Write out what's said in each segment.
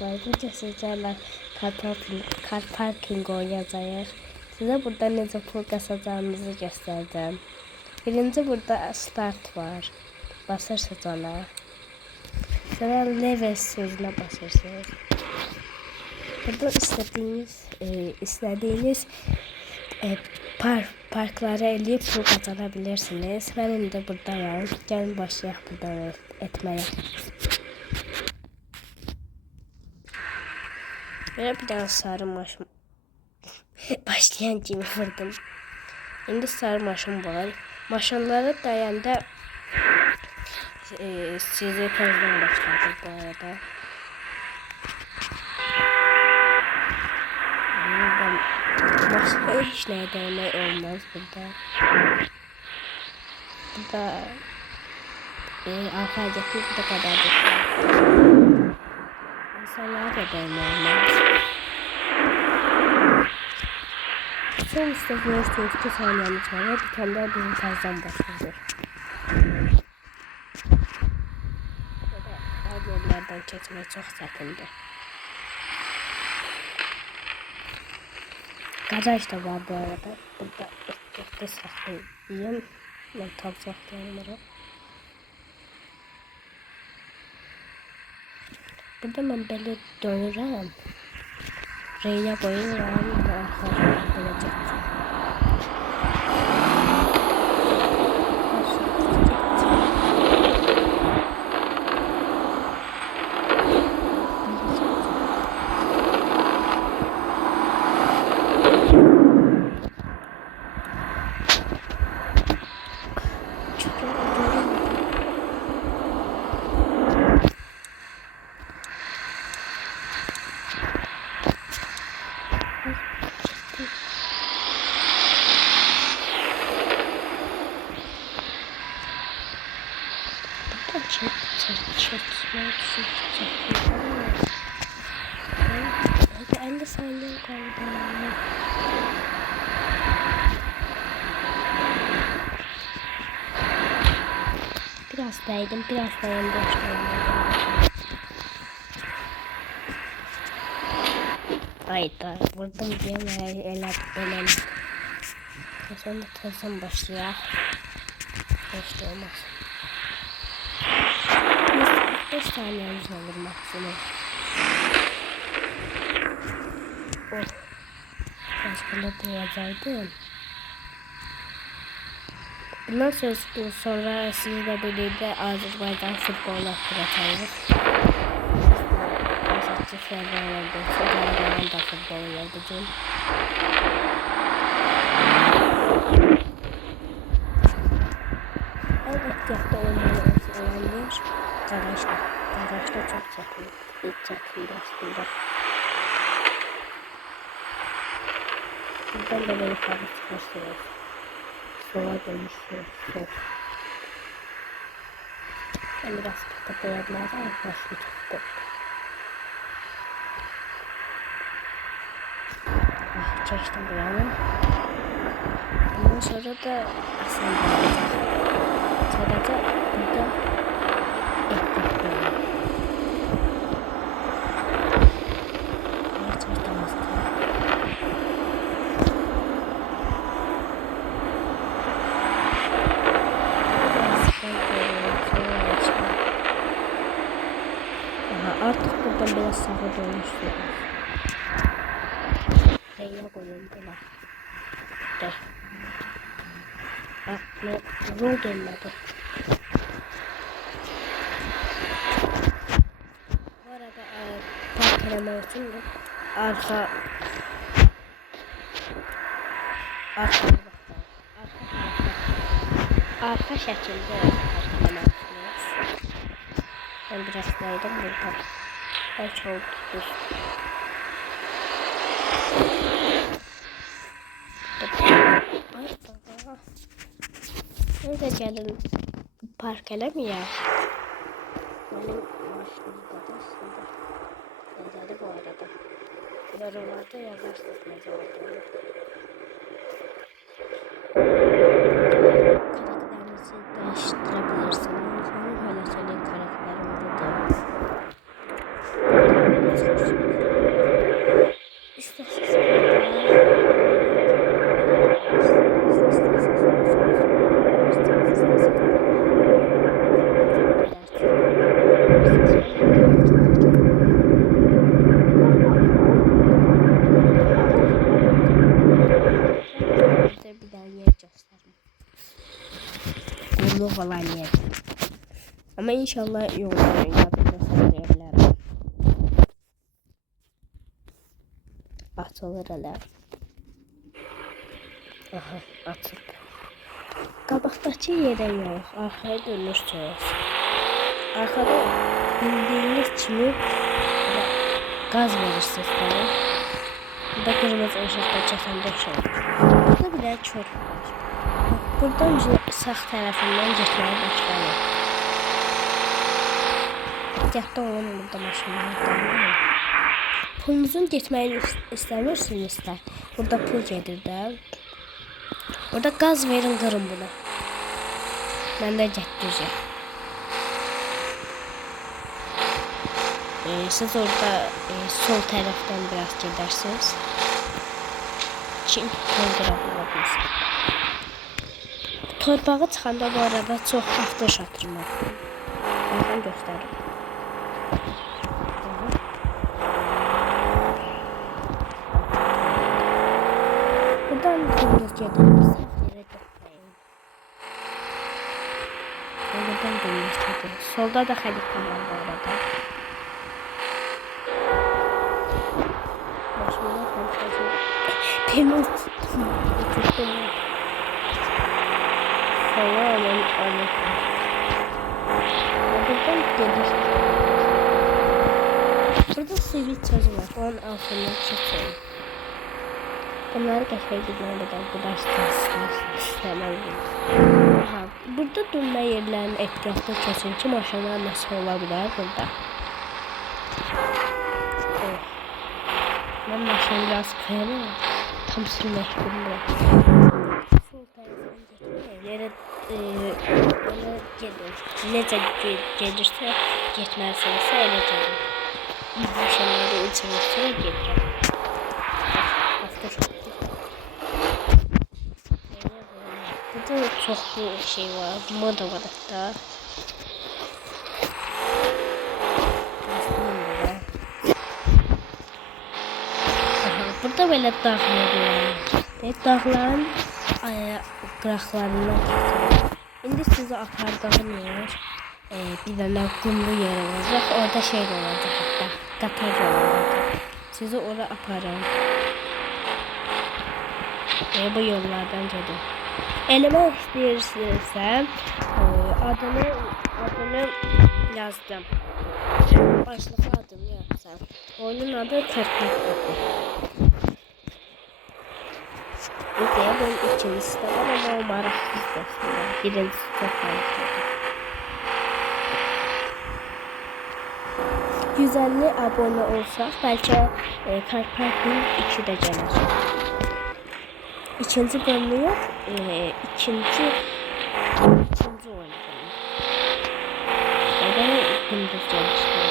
Ayrıca sizlerle kar parking oynayacağız. Size burada necə pul kasacağımızı göstereceğim. Birinci burada start var. Basırsınız ona. Sonra level sözüne basırsınız. Burada istediğiniz parklara eləyib pul kazanabilirsiniz. Benim de buradayım. Gelin başlayaq buradan etmeye. Böyle bir tane sarı maşın başlayan kimi vurdum. Şimdi sarı maşın var. Maşınları dayanda sizi tezden başladı bu arada. Başka hiç neye değmek olmaz burada. Burada alfabeti burada kadar İnsanlar da değmek olmaz. Son istediğiniz 2 saniyemiz var. Bir tane daha bizim tarzdan başlıyor. Her yerlerden geçmek çok çətindir. Garaj da var bu arada. Burada etkili saklayayım. Ben tam saklayamıyorum. Burada ben böyle dönürüm. R'ye koyuyorum. Arkadan olacak. Hadi 50 saniye kaldı. Biraz değdim, biraz dayandım. Hayda, vurdum diye el sonra tezden başlayaq. Başlayamaz. 5 saniyemiz olur maksimum. Başka duyacaydım. Bundan sonra sizle birlikte Azerbaycan futboluna kuracağız. Mesajcı serverlerde Azerbaycan da futbol oynayacağım. Elbette olabilir. Garajda çok çetin. İlk çetin aslında. Buradan da böyle fazla çıkarsınız. Sola dönüşüyor. Sol. Ben biraz pita boyadlardan başlayacağım. Çektim buranı. Ondan sonra da aslında sadece burada ettik böyle. Artık buradan biraz sağa dönüşüyoruz. Reyna koyuyorum böyle. Gel. Rol dönmedi. Bu arada park arama için de arka şekilde park arama. Ben biraz saydım burada. Belki oldu. Neyse gelin park elemiyor. Benim başımda da aslında yazarı bu arada. Yorumlarda yazarsınız mezarda. Karakterinizi değiştirebilirsiniz. Böyle söyleyeyim karakterim burada. Bir daha yer göstereyim. Kumlu falan yer. Ama inşallah yolları yapacağız. Atılır hele. Aha, atıldı. Qabaqdakı yerə yox, arxaya dönürsünüz. Arkada bildiğiniz kimi gaz verirsiniz falan. Burada kırmızı ışıqda çəkəndə oxşayır. Burada bir də kör var. Buradan sağ tərəfindən getməyə başlayın. Ehtiyatda olun burada maşınlardan. Pulunuzun getməyini istəmirsinizsə, burada pul gedir də. Burada gaz verin, qırın bunu. Mən də getdirəcəm. Siz orada sol tərəfdən biraz gedərsiniz. Çünki qıra bilməlisiniz. Torpağı çıxanda bu arada çox avtoş atırmaq. Baxın göstərim. Buradan dümdüz gedərsiniz. Buradan dümdüz gedərsiniz. Solda da xəlifə var bu arada. Temiz tuttum. Salam aleyküm. Buradan gelir. Burada sivil sözü var. Onun altından çekiyorum. Bunları qəşəng gitməlidir. Bu da burada durma yerlərini ehtiyatda kesin ki, maşınlar nasıl ola bilər burada. Ben maşını biraz kıyamam. Tam silmek bilmiyorum. Sol tarafından yere ona gelir. Necə gelirsə getməlisinizsə elə gelir. Maşınları uçurursa gelir. Burada çok şey var. Moda var hatta. Burada böyle dağlar var. Dağların qıraqlarından keçir. İndi sizi apardığım yer bir dənə qumlu yer olacaq. Orada şey olacaq hatta. Qatar olacaq. Sizi oraya aparım. Bu yollardan gedin. Eləmək istəyirsinizsə adını yazdım. Başlıqlı adını yazsam. Oyunun adı Terkatlıdır. Bunun ikincisi de var ama o maraqsız aslında. Birincisi çok maraqlıdır. 150 abone olsaq, bəlkə Carpark'ın 2 də gəlir. İkinci bölümü yox, ikinci oyun. Neden gündüz gelmişler?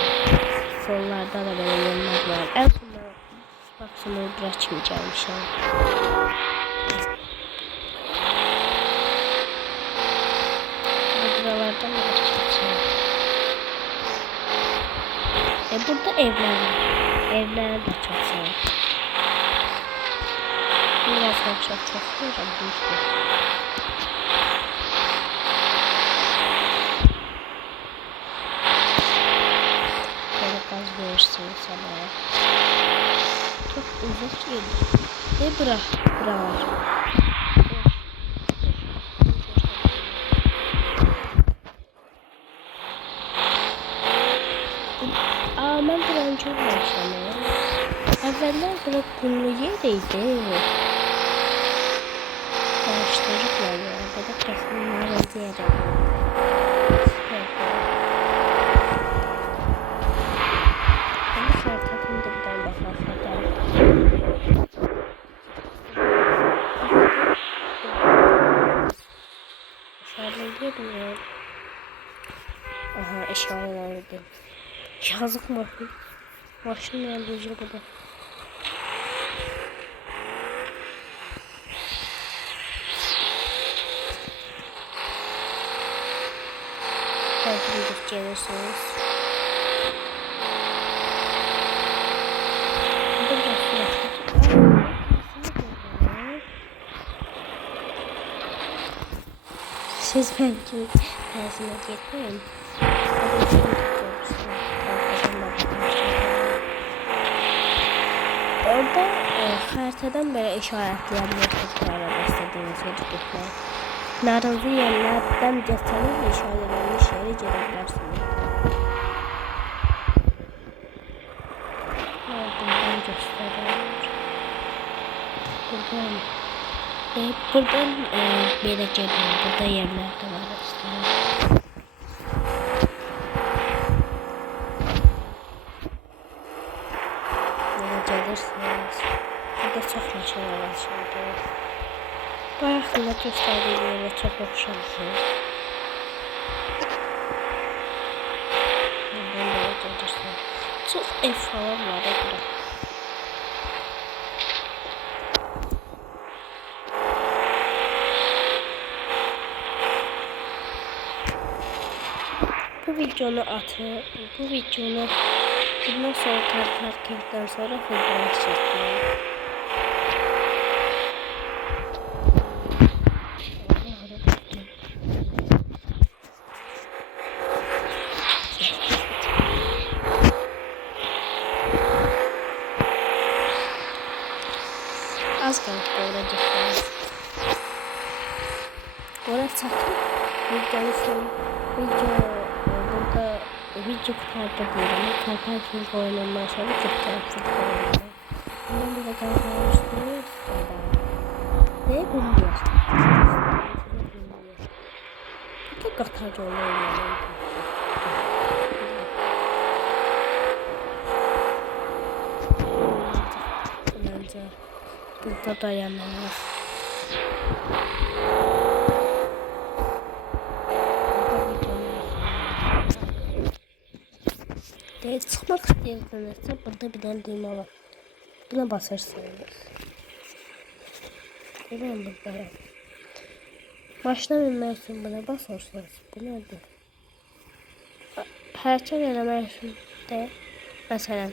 Sonlarda da böyle yollar var. En sonunda maksimum bırakmayacağım. Buralardan da geçeceğim. Burada evler var. Evler de çok seviyorum. Biraz çok seviyorum. Böyle gaz verirsiniz sana. Çok uzak gelir. Ve buralar. Ben buranın çok yaşlanıyorum. Evveller bura kumlu yeriydi. Karıştırıklar ya. Böyle kesinlikle yere. Ben haritasını da bir bakmadım. İşaretleyebiliyorum. Aha işaretledim. Yazık mı? Maşın yandıcı bu da. Belki bir gelirsiniz. Burada biraz sürekli. Siz belki tersine gitmeyin. Orada haritadan böyle işaretlenme tekrarla istediğiniz yere gitmeyin. Narazı yerlerden geçseniz işaretlenmiş yere gidebilirsiniz. Buradan gösteriyor. Buradan böyle geliyor. Burada yerler de var aslında. Gelirsiniz. Burada çok maşın var şimdi. Bu hakkında gösterdiğim yere çok oxşamışım. Buradan böyle gelirsiniz. Çok ev falan var burada. Bu videonu atın. Bu videonu bundan sonra terk ettikten sonra fotoğraf çekeceğim. Az kaldı olacak. Oraya sakın videoyu son burada video kurtardı diyelim. Kalper çünkü oynanmaya sonra çok tarafsız oynanıyor. Bundan bir de kalpermiştiniz. Ve bilmiyor. Bu da katarcı oynanıyor. Bence burada dayanamaz. Çıkmak istiyorsanız burada bir tane düğme var. Buna basırsınız. Görüyorum burada. Başına binmek için buna basırsınız. Bu nedir? Hərəkət eləmək üçün də məsələn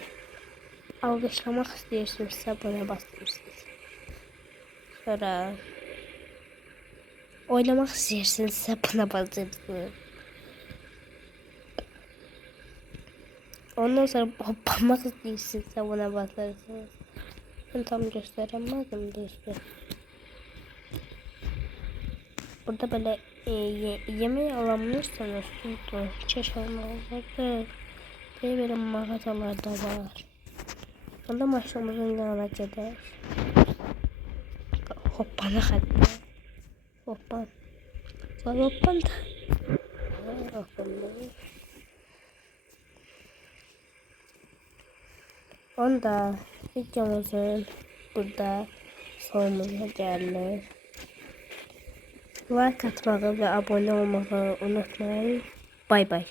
alqışlamaq istəyirsinizsə buna basırsınız. Sonra oynamaq istəyirsinizsə buna basırsınız. Ondan sonra hoppamak istəyirsinizsə buna basırsınız. Ben tam göstərəmədim deyirsə. Burada böyle yemeği alamıyorsanız çeşitli böyle mağazalarda var. Onda maşınımızın yanına gider. Hoppana hatta. Hoppan. Sonra hoppan da. Onda videomuzun burada sonuna geldik. Like atmayı ve abone olmayı unutmayın. Bay bay.